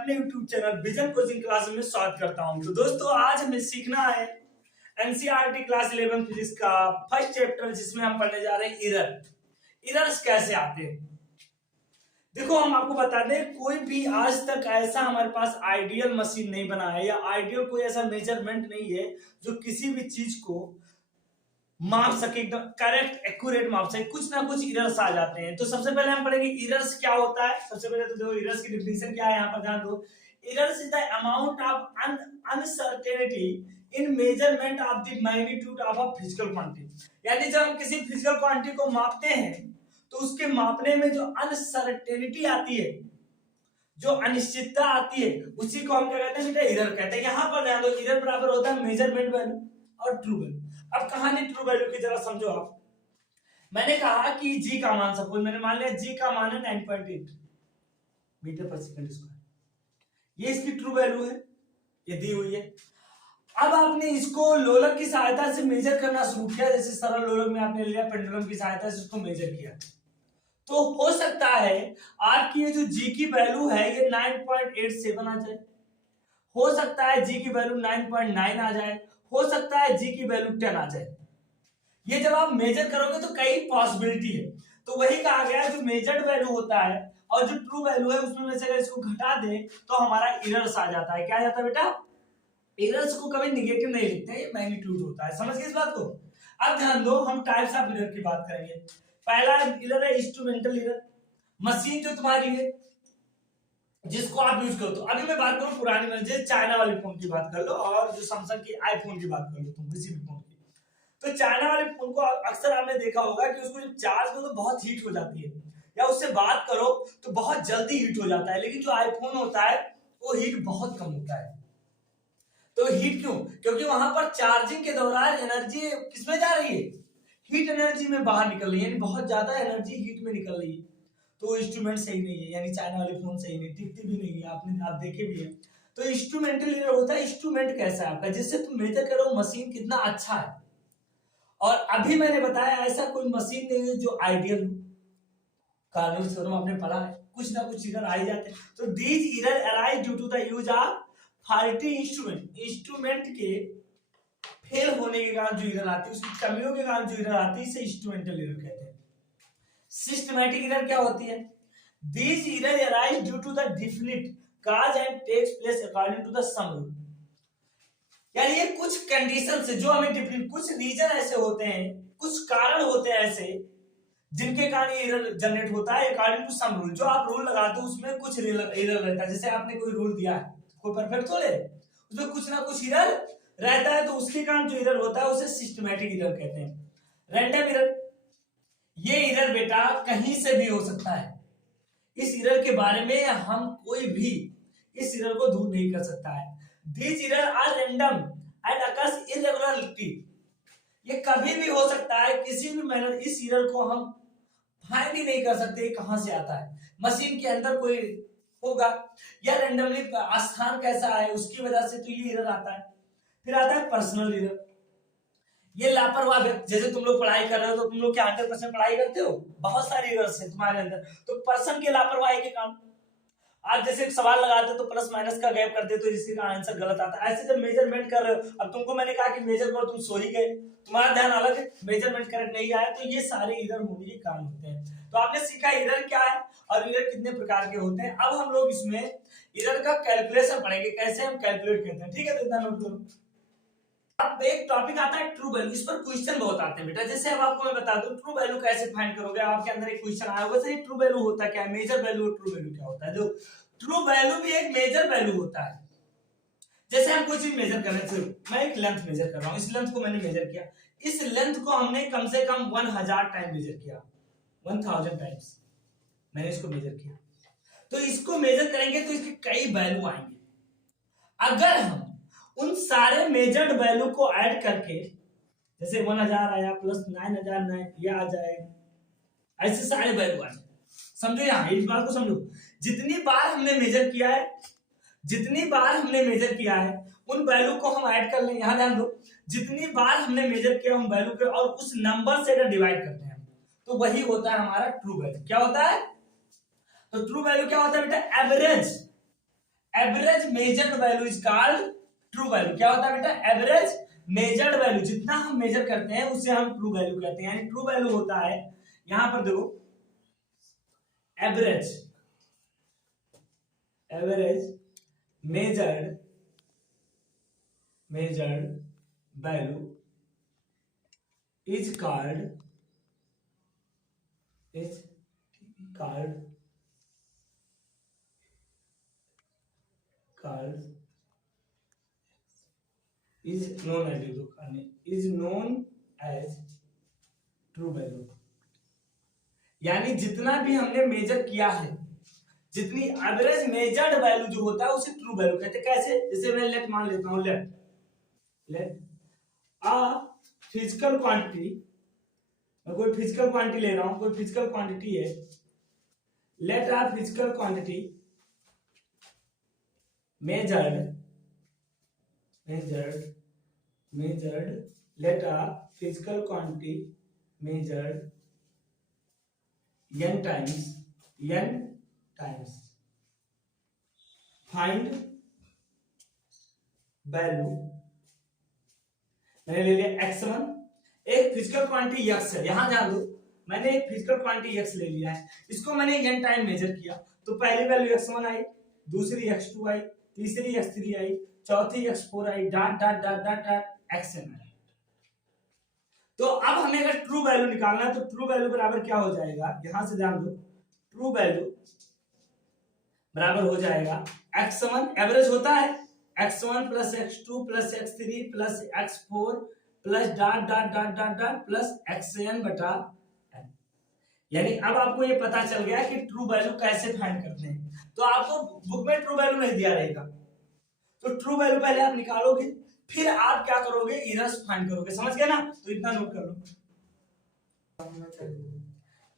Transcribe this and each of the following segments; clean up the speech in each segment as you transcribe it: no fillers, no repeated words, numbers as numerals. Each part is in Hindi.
अपने YouTube channel vision coaching class में स्वागत करता हूं। तो दोस्तों आज हमें सीखना है एनसीईआरटी क्लास 11 फिजिक्स का फर्स्ट चैप्टर, जिसमें हम पढ़ने जा रहे हैं एरर्स कैसे आते हैं। देखो हम आपको बता दें, कोई भी आज तक ऐसा हमारे पास आइडियल मशीन नहीं बना है या आइडियल कोई ऐसा मेजरमेंट नहीं है जो किसी भी चीज को माप सके, एकदम करेक्ट एक्यूरेट माप सके। कुछ ना कुछ एरर्स आ जाते हैं। तो सबसे पहले हम पढ़ेंगे एरर्स क्या होता है। सबसे पहले तो देखो एरर्स की डेफिनेशन क्या है, यहाँ पर ध्यान दो। Errors is the amount of uncertainty in measurement of the magnitude of a physical quantity. यानी जब हम किसी फिजिकल क्वांटिटी को मापते हैं तो उसके मापने में जो अनसर्टेनिटी आती है, जो अनिश्चितता आती है, उसी को हम क्या कहते हैं बेटा, एरर कहते हैं। यहाँ पर ध्यान दो, एरर बराबर होता है मेजरमेंट वैल्यू और ट्रू वैल्यू। अब कहानी ट्रू वैल्यू की जरा समझो आप। मैंने कहा कि जी का मान, सपोज मैंने मान लिया जी का मान है 9.8 मीटर पर सेकंड स्क्वायर, ये इसकी ट्रू वैल्यू है, ये दी हुई है। अब आपने इसको लोलक की सहायता से मेजर करना शुरू किया, जैसे सरल लोलक में आपने लिया पेंडुलम की सहायता से उसको मेजर किया, तो हो सकता है आपकी ये जो जी की वैल्यू है ये 9.87 आ जाए, हो सकता है जी की वैल्यू 9.9 आ जाए, हो सकता है जी की वैल्यू 10 आ जाए। ये जब आप मेजर करोगे तो कई पॉसिबिलिटी है। तो वही कहा गया जो मेजर्ड वैल्यू होता है और जो ट्रू वैल्यू है उसमें से अगर इसको घटा दे तो हमारा एरर्स आ जाता है। क्या आ जाता है बेटा, एरर्स को कभी निगेटिव नहीं लिखते, ये मैग्नीट्यूड होता है। समझ गए इस बात को। अब ध्यान दो, हम टाइप्स ऑफ एरर की बात करेंगे। पहला एरर है इंस्ट्रूमेंटल एरर। मशीन जो तुम्हारी है जिसको आप यूज करो, तो अभी मैं बात करूं पुरानी में, जैसे चाइना वाले फोन की बात कर लो और जो सैमसंग की आईफोन की बात कर लो, तुम किसी भी फोन की। तो चाइना वाले फोन को अक्सर आपने देखा होगा कि उसको जब चार्ज करो तो बहुत हीट हो जाती है, या उससे बात करो तो बहुत जल्दी हीट हो जाता है। लेकिन जो आईफोन होता है वो हीट बहुत कम होता है। तो हीट क्यों? क्योंकि वहां पर चार्जिंग के दौरान एनर्जी किसमें जा रही है, हीट एनर्जी में बाहर निकल रही है, यानी बहुत ज्यादा एनर्जी हीट में निकल रही है। तो इंस्ट्रूमेंट सही नहीं है, यानी चाइना वाले फोन सही नहीं, टिकती भी नहीं है, आपने आप देखे भी है। तो इंस्ट्रूमेंटल एरर होता है, इंस्ट्रूमेंट कैसा है आपका, जिससे तुम मेजर करो मशीन कितना अच्छा है। और अभी मैंने बताया ऐसा कोई मशीन नहीं है जो आइडियल हो। कार्नोट थ्योरम आपने पढ़ा है, कुछ ना कुछ एरर आ ही जाते हैं। तो these error arise due to the use of faulty instrument. Instrument के फेल होने के कारण जो एरर आती है, उसकी कमियों के कारण जो एरर आती है, इसे इंस्ट्रूमेंटल एरर कहते हैं। सिस्टमैटिक एरर क्या होती है? These errors arise due to the definite cause and takes place according to the some rule। यानी ये कुछ कंडीशन से जो हमें डिफरेंट, कुछ रीजन ऐसे होते हैं, कुछ कारण होते हैं ऐसे जिनके कारण ये एरर जनरेट होता है अकॉर्डिंग टू सम रूल। जो आप रूल लगाते हो उसमें कुछ एरर रहता है। जैसे आपने कोई रूल दिया है, कोई परफेक्ट थोड़े, उसमें कुछ ना कुछ एरर रहता है, तो उसके कारण जो एरर होता है उसे सिस्टमैटिक एरर कहते हैं। रैंडम एरर, ये एरर बेटा कहीं से भी हो सकता है। इस एरर के बारे में हम कोई भी इस एरर को दूर नहीं कर सकता है। These errors are random and occurs irregularly। ये कभी भी हो सकता है, किसी भी मैनर इस एरर को हम फाइंड ही नहीं कर सकते कहां से आता है। मशीन के अंदर कोई होगा या रैंडमली स्थान कैसा है उसकी वजह से तो ये एरर आता है। फिर आता है पर्सनल एरर। ये लापरवाह, जैसे तुम लोग पढ़ाई कर रहे हो तो तुम लोग क्या 100% पढ़ाई करते हो, बहुत सारे एरर्स हैं तुम्हारे अंदर, तो पर्सन के लापरवाही के कारण आज जैसे एक सवाल लगाते तो प्लस माइनस का गैप करते तो इसका आंसर गलत आता है। ऐसे जब मेजरमेंट कर रहे हो, अब तुमको मैंने कहा कि मेजर करो, तुम सो ही गए, तुम्हारा ध्यान अलग है, मेजरमेंट करेक्ट नहीं आया, तो ये सारे एरर होने के कारण होते हैं। तो आपने सीखा एरर क्या है और एरर कितने प्रकार के होते हैं। अब हम लोग इसमें एरर का कैलकुलेशन पढ़ेंगे, कैसे हम कैलकुलेट करते हैं। ठीक है, तो इतना नोट करो। अब एक टॉपिक आता है ट्रू वैल्यू। इस पर क्वेश्चन बहुत आते हैं बेटा। जैसे अब आपको मैं बता दूं ट्रू वैल्यू कैसे फाइंड करोगे, आपके अंदर एक क्वेश्चन आया होगा सही, ट्रू वैल्यू होता क्या है, मेजर वैल्यू और ट्रू वैल्यू क्या होता है। जो ट्रू वैल्यू भी एक मेजर वैल्यू होता है। जैसे हम कोई चीज मेजर कर रहे थे, मैं एक लेंथ मेजर कर रहा हूं, इस लेंथ को मैंने मेजर किया, इस लेंथ को हमने कम से कम 1000 टाइम मेजर किया, 1000 टाइम्स मैंने इसको मेजर किया। तो इसको मेजर करेंगे तो इसके कई वैल्यू आएंगे। अगर हम उन सारे मेजर्ड वैल्यू को ऐड करके, जैसे 1000 आया प्लस 9009 ये आ जाएगा, ऐसे सारे वैल्यू आए। समझो, यहाँ इस बात को समझो, जितनी बार हमने मेजर किया है, जितनी बार हमने मेजर किया है उन वैल्यू को हम ऐड कर लें। यहाँ ध्यान दो, जितनी बार हमने मेजर किया उन वैल्यू के और उस नंबर से अगर डिवाइड करते हैं तो वही होता है हमारा ट्रू वैल्यू। क्या होता है? तो ट्रू वैल्यू क्या होता है बेटा? Average average measured value is called true value. क्या होता है बेटा? एवरेज मेजर्ड वैल्यू, जितना हम मेजर करते हैं उसे हम ट्रू वैल्यू कहते हैं। यानी ट्रू वैल्यू होता है, यहां पर देखो, average measured value is called is known as true value. यानी जितना भी हमने मेजर किया है, जितनी एवरेज मेजर्ड वैल्यू जो होता है उसे ट्रू वैल्यू कहते हैं। कैसे? जैसे मैं लेट मान लेता हूं, लेट अ फिजिकल क्वांटिटी, मैं कोई फिजिकल क्वांटिटी ले रहा हूं, कोई फिजिकल क्वांटिटी है, let a physical quantity measured let a physical quantity measured n times find value। मैंने ले लिया x1, एक फिजिकल क्वांटिटी x है, यहां ध्यान दो, मैंने एक फिजिकल क्वांटिटी x ले लिया है, इसको मैंने n टाइम मेजर किया, तो पहली वैल्यू x1 आई, दूसरी x2 आई, तीसरी x3 आई, चौथी x4 आई, dot dot dot dot dot xn आई। तो अब हमें अगर ट्रू वैल्यू निकालना है तो ट्रू वैल्यू बराबर क्या हो जाएगा? यहां से ध्यान दो, ट्रू वैल्यू बराबर हो जाएगा x1, एवरेज होता है x1 plus x2 plus x3 plus x4 plus dot dot dot dot dot plus xn बटा n। यानी अब आपको ये पता चल गया कि ट्रू वैल्यू कैसे फाइंड करते हैं। तो आपको बुक में ट्रू वैल्यू नहीं दिया रहेगा, तो ट्रू वैल्यू पहले आप निकालोगे, फिर आप क्या करोगे? एरर्स फाइंड करोगे। समझ गए ना? तो इतना नोट कर लो।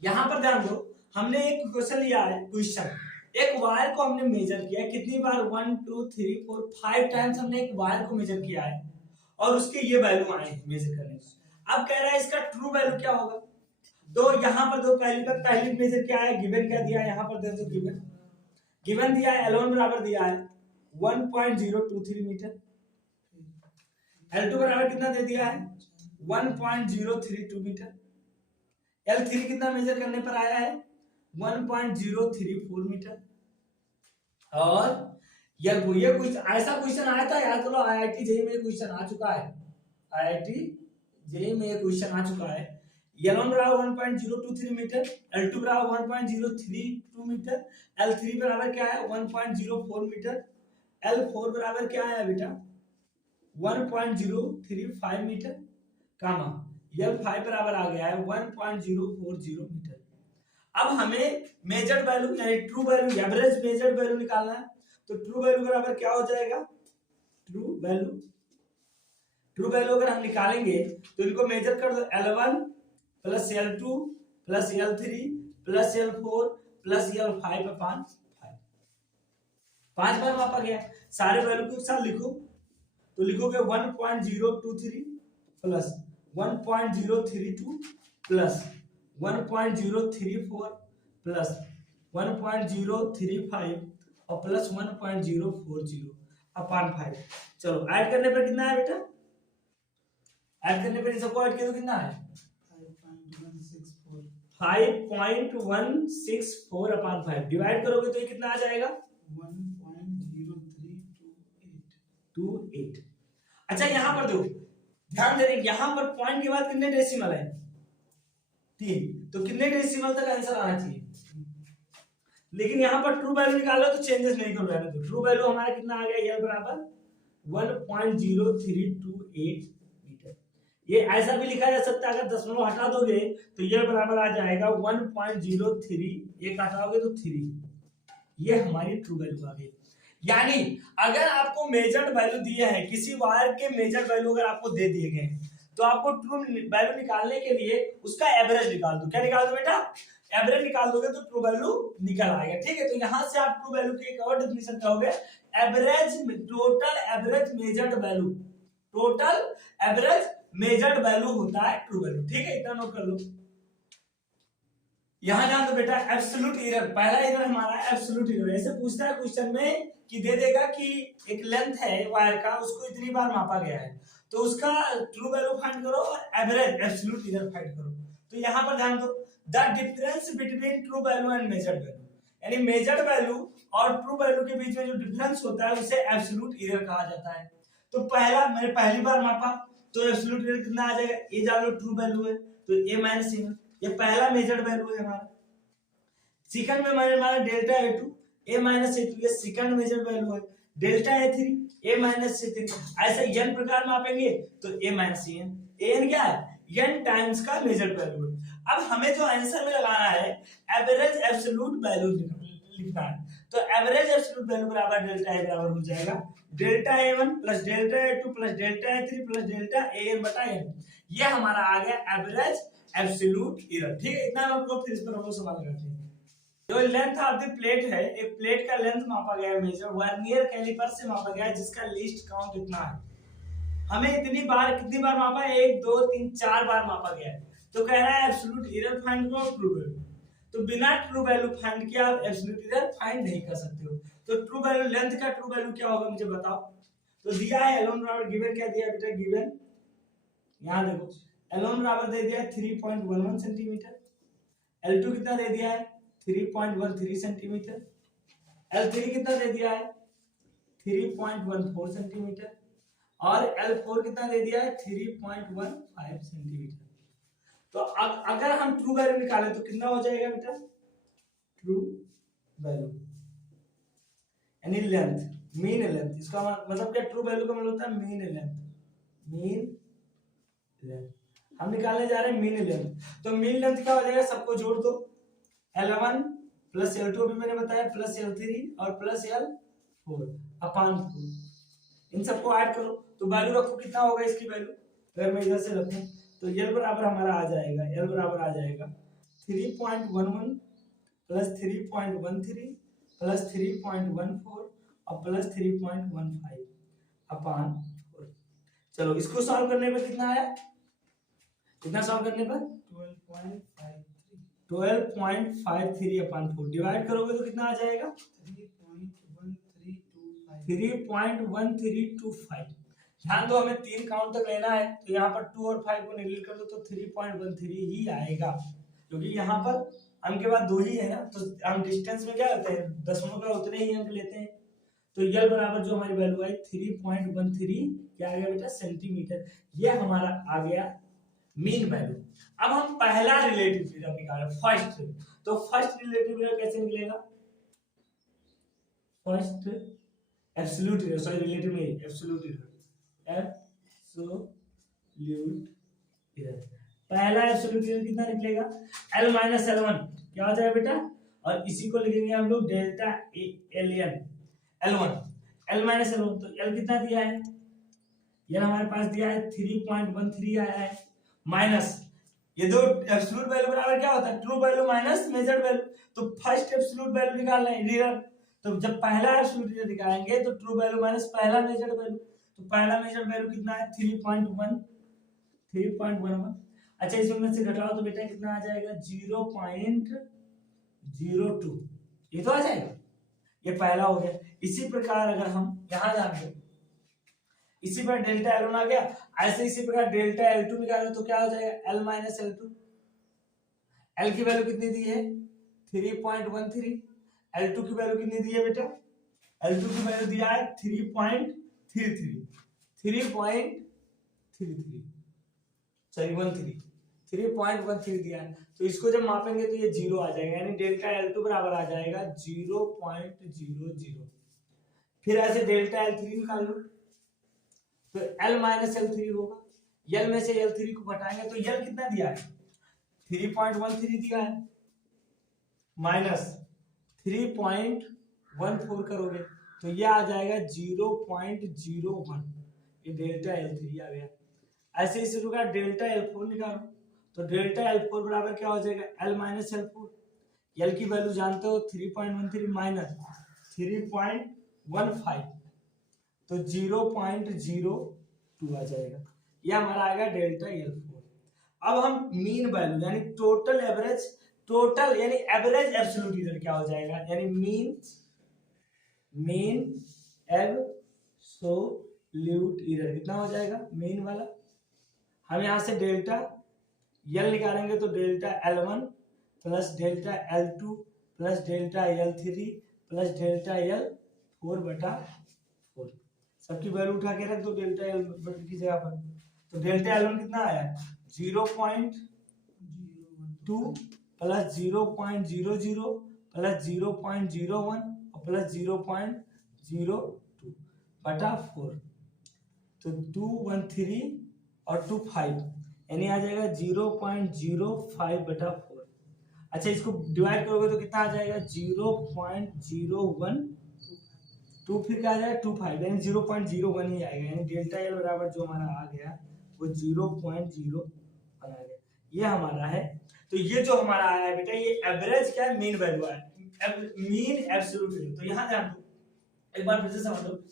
यहां पर ध्यान दो, हमने एक क्वेश्चन लिया है, क्वेश्चन एक वायर को हमने मेजर किया, कितनी बार? 1 2 3 4 5 टाइम्स हमने एक वायर को मेजर किया है और उसके ये वैल्यू आए हैं मेजर करने का। अब कह रहा है इसका ट्रू वैल्यू क्या होगा? तो यहां पर दो, पहली मेजर क्या है, गिवन क्या दिया है, यहां पर दे दो, गिवन दिया है, L1 बराबर दिया है 1.023 मीटर, L2 बराबर कितना दे दिया है 1.032 मीटर, L3 कितना मेजर करने पर आया है 1.034 मीटर। और ये कुछ ऐसा क्वेश्चन आया था, याद करो, IIT जेईई में क्वेश्चन आ चुका है, IIT जेईई में क्वेश्चन आ चुका है। L1 बराबर 1.023 मीटर, L2 बराबर 1.032 मीटर, L3 बराबर क्या है 1.04 मीटर, L4 बराबर क्या है बेटा 1.035 मीटर, कामा L5 बराबर आ गया है 1.040 मीटर। अब हमें मेजर्ड वैल्यू यानी true value, average measured value निकालना है, तो ट्रू वैल्यू बराबर क्या हो जाएगा? ट्रू वैल्यू अगर हम निकालेंगे तो इनको मेजर कर दो, L1 plus L2 plus L3 plus L4 plus L5 upon 5, 5 बार वापस गया। सारे वैल्यू को एक साथ लिखो, तो लिखोगे 1.023 प्लस 1.032 प्लस 1.034 प्लस 1.035 और प्लस 1.040 अपॉन 5। चलो ऐड करने पर कितना है बेटा? ऐड करने पर सबको ऐड किया तो कितना है 5.164 अपॉन 5। डिवाइड करोगे तो ये कितना आ जाएगा 1.03228। अच्छा यहां पर देखो, ध्यान दे रहे, यहां पर पॉइंट के बाद कितने डेसिमल है 3, तो कितने डेसिमल तक आंसर आना चाहिए। लेकिन यहां पर ट्रू वैल्यू निकालो तो चेंजेस नहीं कर रहा है, तो ट्रू वैल्यू हमारा कितना आ गया, L बराबर 1.0328 मीटर। ये ऐसा भी लिखा जा सकता है, अगर दशमलव हटा दोगे तो L बराबर आ जाएगा 1.03, एक हटाओगे तो 3, ये हमारी ट्रू वैल्यू आ गई। यानी अगर आपको मेजर्ड वैल्यू दिए हैं, किसी वायर के मेजर्ड वैल्यू अगर आपको दे दिए गए तो आपको ट्रू वैल्यू निकालने के लिए उसका एवरेज निकाल दो। क्या निकाल दो बेटा? एवरेज निकाल दोगे तो ट्रू वैल्यू निकल आएगा। ठीक है, तो यहां से आप ट्रू वैल्यू की एक और डेफिनेशन कहोगे, average total average measured value, total average measured value होता है ट्रू वैल्यू। ठीक है, इतना नोट कर लो। यहाँ जान तो बेटा एब्सोल्यूट एरर, पहला एरर हमारा एब्सोल्यूट एरर। ऐसे पूछता है क्वेश्चन में कि दे देगा कि एक लेंथ है वायर का, उसको इतनी बार मापा गया है, तो उसका ट्रू वैल्यू फाइंड करो और एवरेज एब्सोल्यूट एरर फाइंड करो। तो यहाँ पर ध्यान दो, the difference between true value and measured value, यानी मेजर्ड वैल्यू और ट्रू वैल्यू के बीच में जो डिफरेंस होता है उसे एब्सोल्यूट एरर कहा जाता है। तो पहला मैंने पहली बार मापा तो एब्सोल्यूट एरर कितना आ जाएगा, ये जान लो ट्रू वैल्यू है तो a माइनस ए, ये पहला मेजर्ड वैल्यू है हमारा। सेकंड में मैंने माना delta a2 a minus A2, ये सेकंड मेजर्ड वैल्यू है। Delta a3 a minus A3, ऐसे n प्रकार मापेंगे तो a माइनस an क्या है, n टाइम्स का मेजर्ड वैल्यू है। अब हमें जो आंसर में लगाना है एवरेज एब्सोल्यूट वैल्यू लिखना है, तो एवरेज एब्सोल्यूट वैल्यू बराबर डेल्टा a बराबर हो जाएगा delta a1 plus delta a2 plus delta a3 plus delta an बटा n। ये हमारा आ गया एवरेज एब्सोल्यूट एरर। ठीक है, इतना नोट करो, फिर इस पर हम लोग सवाल करते हैं। जो लेंथ ऑफ द प्लेट है, एक प्लेट का लेंथ मापा गया है, मेजर वर्नियर कैलिपर से मापा गया है, जिसका लीस्ट काउंट इतना है। हमें इतनी बार कितनी बार मापा है, 1 2 3 4 बार मापा गया है। तो कह रहा है एब्सोल्यूट एरर फाइंड करो, ट्रू वैल्यू। तो बिना ट्रू वैल्यू फाइंड किए आप एब्सोल्यूट एरर फाइंड नहीं कर सकते हो। तो ट्रू वैल्यू, लेंथ का ट्रू वैल्यू क्या होगा मुझे बताओ। तो दिया है एलोन बराबर, गिवन क्या दिया है बेटा, गिवन यहां देखो, एलोन बराबर दे दिया है 3.11 सेंटीमीटर, L2 कितना दे दिया है 3.13 सेंटीमीटर, L3 कितना दे दिया है 3.14 सेंटीमीटर और L4 कितना दे दिया है 3.15 सेंटीमीटर। तो अगर हम ट्रू वैल्यू निकालें तो कितना हो जाएगा बेटा, ट्रू वैल्यू यानी लेंथ, मीन लेंथ, इसका मतलब क्या, ट्रू वैल्यू का मतलब होता है मीन लेंथ। मीन लेंथ हम निकालने जा रहे हैं मीन लेंथ। तो मीन लेंथ क्या हो जाएगा, सबको जोड़ दो, L1 प्लस L2 भी मैंने बताया प्लस L3 और प्लस L4 अपान 4, इन सबको ऐड करो तो वैल्यू रखो, कितना होगा इसकी वैल्यू, अगर मैं इधर से रखूं तो L बराबर हमारा आ जाएगा, L बराबर आ जाएगा 3.11 प्लस 3.13 प्लस 3.14 और प्लस 3.15 अपान 4। चलो इसको सॉल्व करने पर कितना आया, कितना सॉल्व करने पर 12.53 अपान 4 डिवाइड करोगे तो कितना आ जाएगा 3.1325। ध्यान दो हमें 3 काउंट तक लेना है, तो यहाँ पर 2 और 5 को निगलेक्ट कर दो तो 3.13 ही आएगा, क्योंकि यहाँ पर अंक के बाद 2 ही है ना, तो हम डिस्टेंस में क्या करते हैं, दशमलव का उतने ही अंक लेते हैं। तो यल बराबर जो हमारी वैल्यू आई 3.13 क्या आ गया बेटा, सेंटीमीटर। ये हमारा आ गया मीन वैल्यू। अब हम पहला रिलेटिव एरर निकालें, फर्स्ट। तो फर्स्ट रिलेटिव एरर कैसे निकलेगा, first absolute error, sorry relative नहीं, एब्सोल्यूट एरर, एब्सोल्यूट एरर। पहला एब्सोल्यूट एरर कितना निकलेगा, L माइनस L1 क्या हो जाएगा बेटा, और इसी को लिखेंगे हम लोग delta Ln L1 L minus L1। तो L कितना दिया है, L हमारे पास दिया है 3.13 आया है, माइनस ये दो एब्सोल्यूट वैल्यू बराबर क्या होता है, true value minus measured value. तो फर्स्ट एब्सोल्यूट वैल्यू निकालना है एरर, तो जब पहला एब्सोल्यूट एरर निकालेंगे तो ट्रू वैल्यू माइनस पहला मेजर्ड वैल्यू। तो पहला मेजर्ड वैल्यू कितना है 3.11। अच्छा इसमें से घटाओ तो बेटा कितना आ जाएगा 0.02, ये तो आ जाएगा, ये पहला हो गया। इसी प्रकार अगर हम यहाँ जाएंगे, इसी पर डेल्टा L1 आ गया, ऐसे इसी प्रकार डेल्टा L2 निकाले तो क्या हो जाएगा L माइनस L2। L की वैल्यू कितनी दी है 3.13, L2 की वैल्यू कितनी दी है बेटा, L2 की वैल्यू दिया है 3.33, 3.13 दिया है। तो इसको जब मापेंगे तो ये 0 आ जाएगा, यानी डेल्टा L2 बराबर आ जाएगा 0.00। फिर ऐसे डेल्टा L3 निकाल लो, तो L माइनस L3 होगा, L में से L3 को घटाएंगे तो L कितना दिया है 3.13 दिया है, माइनस 3.14 करोगे तो ये आ जाएगा 0.01, ये डेल्टा L3 आ गया। ऐसे इसी प्रकार डेल्टा L4 निकालो, तो डेल्टा L4 बराबर क्या हो जाएगा L माइनस L4। L की वैल्यू जानते हो 3.13 माइनस 3.15, तो 0.02 आ जाएगा, यह हमारा आएगा डेल्टा L4। अब हम मीन वैल्यू यानी टोटल एवरेज टोटल यानी एवरेज एब्सोल्यूट एरर क्या हो जाएगा, यानी मीन एब्सोल्यूट एरर कितना हो जाएगा, मीन वाला। हम यहां से डेल्टा यल निकालेंगे तो delta L1 plus delta L2 plus delta L3 plus delta L4 बटा 4। सबकी वैल्यू उठा के रख दो डेल्टा L की जगह पर। तो डेल्टा L1 कितना आया 0.2 प्लस 0.00 प्लस 0.01 और प्लस 0.02 बटा 4। तो 213 और 2 5 यानी आ जाएगा 0.05 बटा 4। अच्छा इसको डिवाइड करोगे तो कितना आ जाएगा 0.01 फिर क्या आ जाएगा 25 यानी 0.01 ही आएगा, यानी डेल्टा एल बराबर जो हमारा आ गया वो 0.01 आ गया। ये हमारा है। तो ये जो हमारा आया है बेटा ये एवरेज क्या है, मीन वैल्यू है, मीन एब्सोल्यूट वैल्यू। तो यहाँ ध्यान दो, एक बार फिर से समझ लो,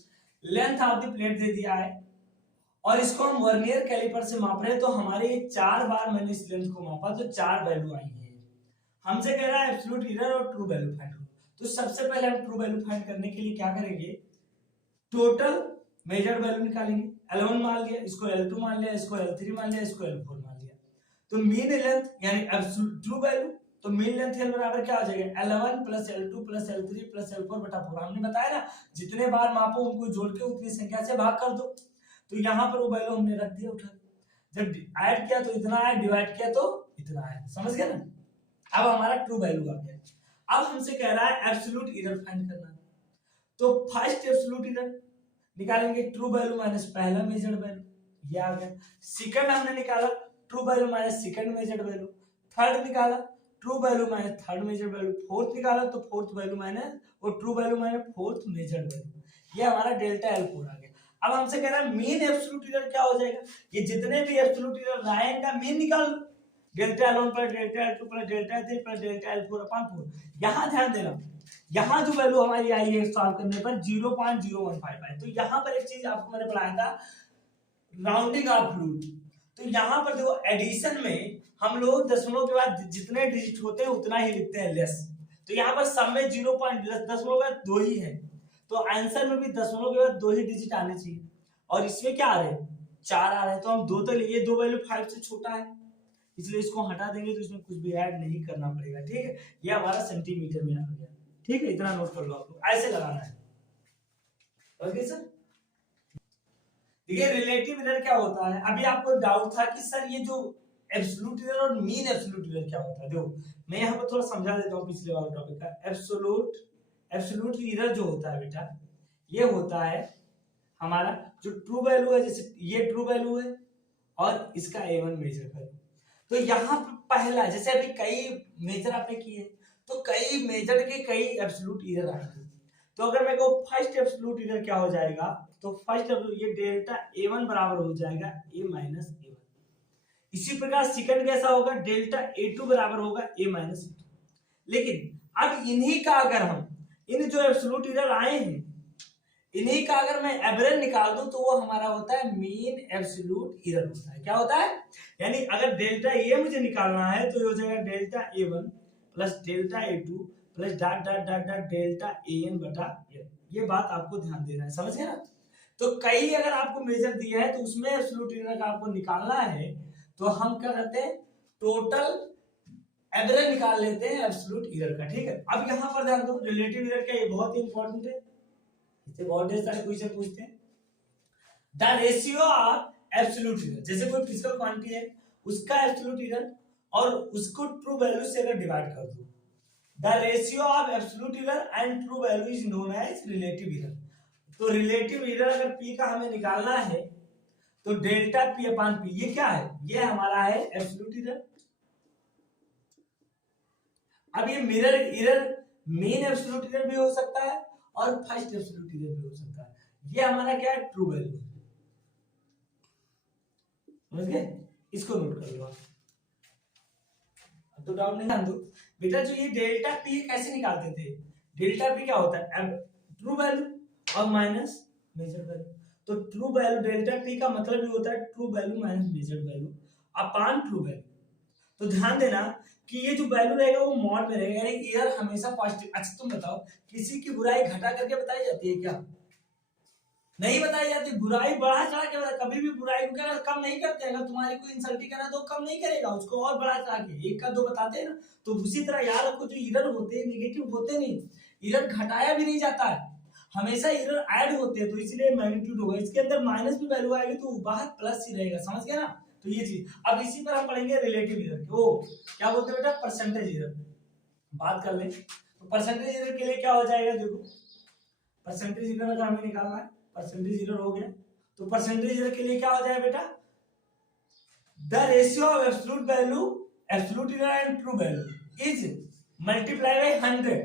लेंथ ऑफ द प्लेट दे दिया है और इसको हम वर्नियर कैलिपर से माप रहे हैं। तो हमारे 4 बार मैंने इस लेंथ को मापा तो 4 वैल्यू आई है। हमसे कह रहा है एब्सोल्यूट एरर और ट्रू वैल्यू फाइंड करो। तो सबसे पहले हम ट्रू वैल्यू फाइंड करने के लिए क्या करेंगे, टोटल मेजर्ड वैल्यू निकालेंगे। L1 मान लिया, इसको L2 मान लिया, इसको L3 मान लिया, इसको L4 मान लिया। तो मीन लेंथ यानी एब्सोल्यूट ट्रू वैल्यू, तो मीन लेंथ L बराबर क्या हो जाएगा L1 plus L2 plus L3 plus L4 बटा 4। हमने बताया ना जितने बार मापो उनको जोड़ के उतनी संख्या से भाग कर दो। तो यहाँ पर वो वैल्यू हमने रख दिया उठा, जब ऐड किया तो इतना आया, डिवाइड किया तो इतना आया, समझ गए ना। अब हमारा ट्रू वैल्यू आ गया। अब हमसे कह रहा है एब्सोल्यूट एरर फाइंड करना। तो फर्स्ट एब्सोल्यूट एरर निकालेंगे ट्रू वैल्यू माइनस पहला मेजर्ड वैल्यू, ये आ गया। सेकंड हमने निकाला true value minus second measured value. Third निकाला true value minus third measured value. Fourth निकाला तो फोर्थ वैल्यू माइनस और true value minus fourth measured value. ये हमारा डेल्टा L4 आ गया। अब हमसे कह रहा है मीन एब्सोल्यूट एरर क्या हो जाएगा, ये जितने भी एब्सोल्यूट एरर रहा है इनका मीन निकाल लो। Delta L1 plus delta L2 plus delta L3 plus delta L4 upon 4। यहाँ ध्यान देना, यहाँ जो वैल्यू हमारी आई है सॉल्व करने पर 0.0155 है। तो यहाँ पर एक चीज आपको मैंने पढ़ाया था राउंडिंग ऑफ रूट। तो यहाँ पर देखो एडिशन में हम लोग दशमलव के बाद जितने डिजिट होते हैं उतना ही लिखते हैं लेस। तो यहाँ पर सब में 0. दशमलव के बाद 2 ही है, तो आंसर में भी दशमलव के बाद 2 ही डिजिट आने चाहिए। और इसमें क्या आ रहे हैं 4 आ रहे हैं, तो हम 2 तो लिए, 2 वैल्यू 5 से छोटा है इसलिए इसको हटा देंगे, तो इसमें कुछ भी ऐड नहीं करना पड़ेगा। ठीक है, ये हमारा सेंटीमीटर में आ गया। ठीक है, इतना नोट कर लो आप लोग, ऐसे लगाना है। ओके सर, देखिए रिलेटिव एरर क्या होता है। अभी आपको डाउट था कि सर ये जो एब्सोल्यूट एरर और मीन एब्सोल्यूट एरर क्या होता है। देखो मैं यहाँ पर थोड़ा समझा देता हूँ पिछले वाले टॉपिक का। एब्सोल्यूट एरर जो होता है बेटा ये होता है हमारा जो ट्रू वैल्यू है, जैसे ये ट्रू वैल्यू है और इसका A1 मेजर वैल्यू। तो यहाँ पर पहला, जैसे अभी कई मेजर आपने किए तो कई मेजर के कई एब्सोल्यूट एरर आएंगे। तो अगर मैं कहूँ फर्स्ट एब्सोल्यूट एरर क्या हो जाएगा, तो फर्स्ट ये डेल्टा A1 बराबर हो जाएगा A माइनस A1। इसी प्रकार सेकंड कैसा होगा, डेल्टा A2 बराबर होगा A माइनस A2। लेकिन अब इन्हीं का अगर हम इन जो एब्सोल्यूट एरर आए हैं इन्हीं का अगर मैं एवरेज निकाल दूं तो वो हमारा होता है मीन एब्सोल्यूट एरर होता है। क्या होता है, यानी अगर डेल्टा ए मुझे निकालना है तो ये हो जाएगा delta A1 plus delta A2 plus dot dot dot dot delta AN बटा N। ये बात आपको ध्यान देना है, समझ गए ना। तो कई अगर आपको मेजर दिया है तो उसमें एब्सोल्यूट एरर का आपको निकालना है तो हम क्या करते हैं टोटल एवरेज निकाल लेते हैं एब्सोल्यूट एरर का। ठीक है, अब यहाँ पर ध्यान दो रिलेटिव एरर का, ये बहुत ही इंपॉर्टेंट है, इससे बहुत ढेर सारे क्वेश्चन पूछते हैं। The ratio of absolute error, जैसे कोई फिजिकल क्वांटिटी है उसका एब्सोल्यूट एरर और उसको ट्रू वैल्यू से अगर डिवाइड कर दो, the ratio of absolute error and true value is known as relative error. तो रिलेटिव एरर अगर P का हमें निकालना है तो डेल्टा P अपॉन P, ये क्या है, ये हमारा है एब्सोल्यूट एरर। अब ये mirror error mean absolute error भी हो सकता है और फर्स्ट एब्सोल्यूट एरर भी हो सकता है। ये हमारा क्या है ट्रू वैल्यू, समझ गए, इसको नोट कर लो आप। तो डाउट नहीं ध्यान दो बेटा, जो ये डेल्टा P कैसे निकालते थे, डेल्टा P क्या होता है ट्रू वैल्यू और माइनस मेजर वैल्यू। तो ट्रू वैल्यू डेल्टा P का मतलब ये होता है true value minus measure value upon true value. तो ध्यान देना कि ये जो वैल्यू रहेगा वो मॉड में रहेगा, यानी एरर हमेशा पॉजिटिव। अच्छा तुम बताओ, किसी की बुराई घटा करके बताई जाती है क्या? नहीं बताई जाती। बुराई बढ़ा चढ़ा के बताया, कभी भी बुराई को क्या कम नहीं करते। अगर तुम्हारी कोई इंसल्ट करा तो कम नहीं करेगा, उसको और बढ़ा चढ़ा के एक का दो बताते हैं ना। तो उसी तरह याद रखो, जो एरर होते हैं नेगेटिव होते नहीं, एरर घटाया भी नहीं जाता है, हमेशा एरर ऐड होते हैं। तो इसलिए मैग्नीट्यूड होगा, इसके अंदर माइनस भी वैल्यू आएगी तो बाहर प्लस ही रहेगा, समझ गए ना। तो ये चीज, अब इसी पर हम पढ़ेंगे रिलेटिव एरर। वो क्या बोलते हैं बेटा? Percentage error. बात कर ले तो परसेंटेज एरर के लिए क्या हो जाएगा, देखो परसेंटेज एरर अगर हमें निकालना है, परसेंटेज एरर हो गया तो परसेंटेज एरर के लिए क्या हो जाएगा बेटा? The ratio of absolute value, absolute error and true value is multiply by 100।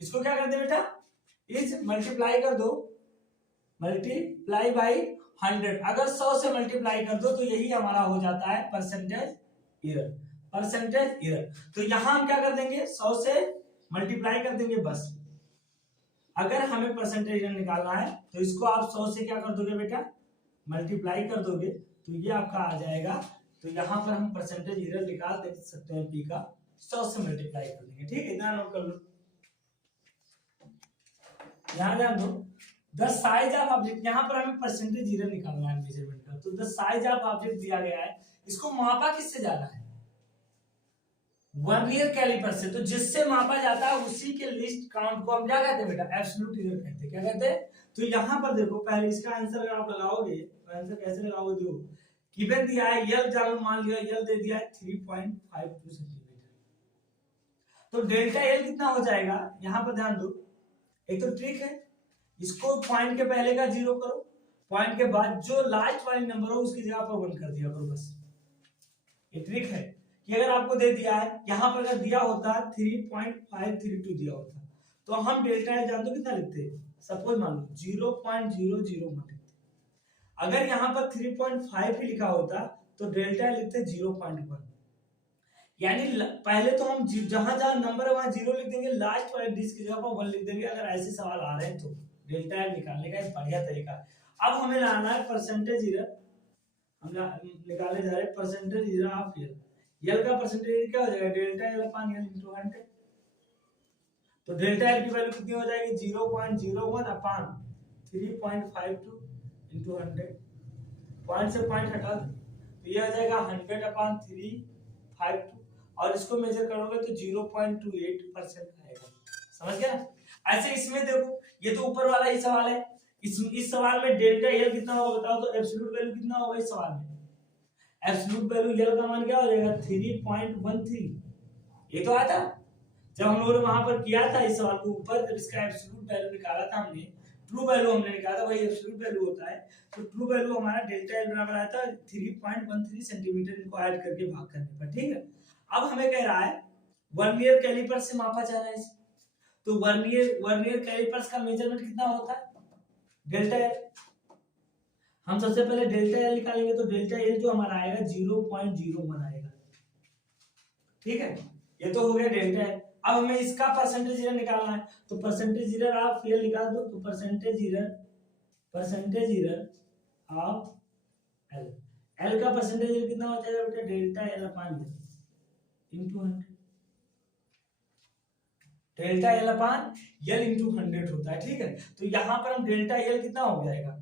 इसको क्या कर दे बेटा? इज मल्टीप्लाई कर दो, मल्टीप्लाई बाय 100। अगर 100 से मल्टीप्लाई कर दो तो यही हमारा हो जाता है परसेंटेज एरर। परसेंटेज एरर, तो यहां हम क्या कर देंगे? 100 से मल्टीप्लाई कर देंगे बस। अगर हमें परसेंटेज एरर निकालना है तो इसको आप 100 से क्या कर दोगे बेटा? मल्टीप्लाई कर दोगे, तो ये आपका आ जाएगा। तो यहाँ पर हम परसेंटेज एरर निकाल दे सकते हैं, पी का 100 से मल्टीप्लाई कर देंगे। ठीक है, इतना नोट कर लो, ध्यान दो। द साइज ऑफ ऑब्जेक्ट, यहाँ पर हमें परसेंटेज एरर निकालना है मेजरमेंट का। तो द साइज ऑफ ऑब्जेक्ट दिया गया है, इसको मापा किससे जाना है? वर्नियर कैलिपर से। तो जिससे मापा जाता है उसी के लिस्ट काउंट को हम क्या कहते हैं बेटा? एब्सोल्यूट एरर कहते हैं। क्या कहते हैं? तो यहाँ पर देखो, पहले इसका आंसर अगर आप लगाओगे तो आंसर कैसे लगाओगे? देखो गिवन दिया है यल, जानो मान लिया यल दे दिया है 3.52 सेंटीमीटर। तो डेल्टा एल कितना हो जाएगा? यहाँ पर ध्यान दो, एक तो ट्रिक है, इसको पॉइंट के पहले का 0 करो, पॉइंट के बाद जो लास्ट वाली नंबर हो उसकी जगह पर 1 कर दिया करो, बस ये ट्रिक है। कि अगर आपको दे दिया है, यहाँ पर अगर दिया होता 3.532 दिया होता तो हम डेल्टा एल जान दो कितना लिखते? सपोज मान लो 0.001 लिखते। अगर यहाँ पर 3.5 ही लिखा होता तो डेल्टा एल लिखते 0.1। यानी पहले तो हम जहां जहां नंबर है वहां 0 लिख देंगे, लास्ट वाले डिजिट की जगह पर 1 लिख देंगे। अगर ऐसे सवाल आ रहे हैं तो डेल्टा एल निकालने का एक बढ़िया तरीका है। अब हमें लाना है परसेंटेज एरर, हम निकाले जा रहे हैं परसेंटेज एरर ऑफ यल। यल का परसेंटेज क्या हो जाएगा? डेल्टा एल अपॉन यल इनटू 100। तो डेल्टा एल की वैल्यू कितनी हो जाएगी? 0.01 अपॉन 3.52 इनटू 100। पॉइंट से पॉइंट हटा दो तो ये हो जाएगा 100 अपॉन 352, और इसको मेजर करोगे तो 0.28% आएगा। समझ गया? ऐसे इसमें देखो, ये तो ऊपर वाला ही सवाल है। इस सवाल में डेल्टा एल कितना होगा बताओ? तो एब्सोल्यूट वैल्यू कितना होगा इस सवाल में? एब्सोल्यूट वैल्यू एल का मान क्या हो जाएगा? 3.13। ये तो आया था जब हम लोगों ने वहां पर किया था इस सवाल को ऊपर, जब इसका एब्सोल्यूट वैल्यू निकाला था हमने, ट्रू वैल्यू हमने निकाला था, वही एब्सोल्यूट वैल्यू होता है। तो ट्रू वैल्यू हमारा डेल्टा एल बराबर आया था 3.13 सेंटीमीटर, इनको ऐड करके भाग करने पर। ठीक है, अब हमें कह रहा है वर्नियर कैलिपर से मापा जा रहा है इसे। तो वर्नियर कैलिपर्स का मेजरमेंट कितना होता है? Delta L. हम सबसे पहले डेल्टा एल निकालेंगे, तो डेल्टा एल जो हमारा आएगा 0.01 आएगा। ठीक है, ये तो हो गया डेल्टा एल। अब हमें इसका परसेंटेज एरर निकालना है, तो परसेंटेज एरर आप एल निकाल दो। तो percentage error of L, L का परसेंटेज एरर कितना हो जाएगा बेटा? Delta L upon L into 100। Delta L upon L into 100 होता है। ठीक है, तो यहां पर हम डेल्टा एल कितना हो जाएगा?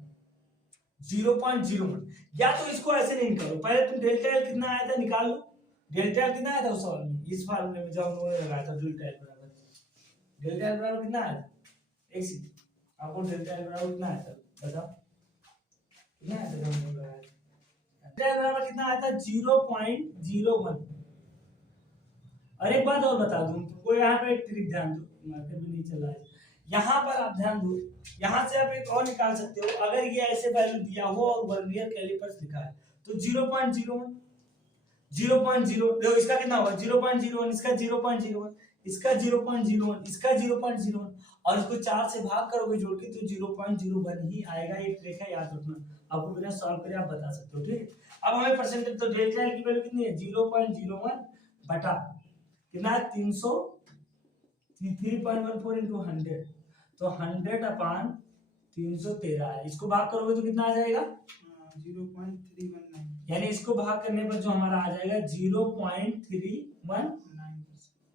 0.01। या तो इसको ऐसे नहीं निकालो, पहले तुम डेल्टा एल कितना आया था निकाल लो। डेल्टा एल कितना आया था उस सवाल में? इस फार्मूले में जब हम लोगों ने लगाया था डेल्टा एल बराबर कितना आया था? एक सेकंड, आपको डेल्टा एल बराबर कितना आया था बताओ? कितना आया था जब हमने लगाया था? डेल्टा एल बराबर कितना आया था? 0.01। और एक बात और बता दूं तुमको, यहाँ पे एक ट्रिक ध्यान दो, मार्कर भी नहीं चल रहा है। यहाँ पर आप ध्यान दो, यहाँ से आप एक और निकाल सकते हो। अगर ये ऐसे वैल्यू दिया हो और वर्नियर कैलिपर्स लिखा है तो 0.01 देखो इसका कितना होगा? 0.01, इसका 0.01, इसका 0.01, इसका 0.01, और इसको 4 से भाग करोगे जोड़ के तो 0.01 ही आएगा। ये ट्रिक है, याद रखना। आपको बिना सॉल्व करे आप बता सकते हो। ठीक है, अब हमें परसेंटेज, तो डेल्टा एल की वैल्यू कितनी है? 0.01 बटा कितना है? 3.14 इंटू 100, तो 100 अपॉन 313 है। इसको भाग करोगे तो कितना आ जाएगा? 0.319। यानी इसको भाग करने पर जो हमारा आ जाएगा 0.319,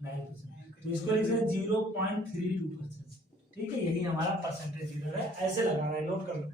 9%। तो इसको लिख सकते 0.32%। ठीक है, यही हमारा परसेंटेज एरर है, ऐसे लगाना है, नोट कर लो।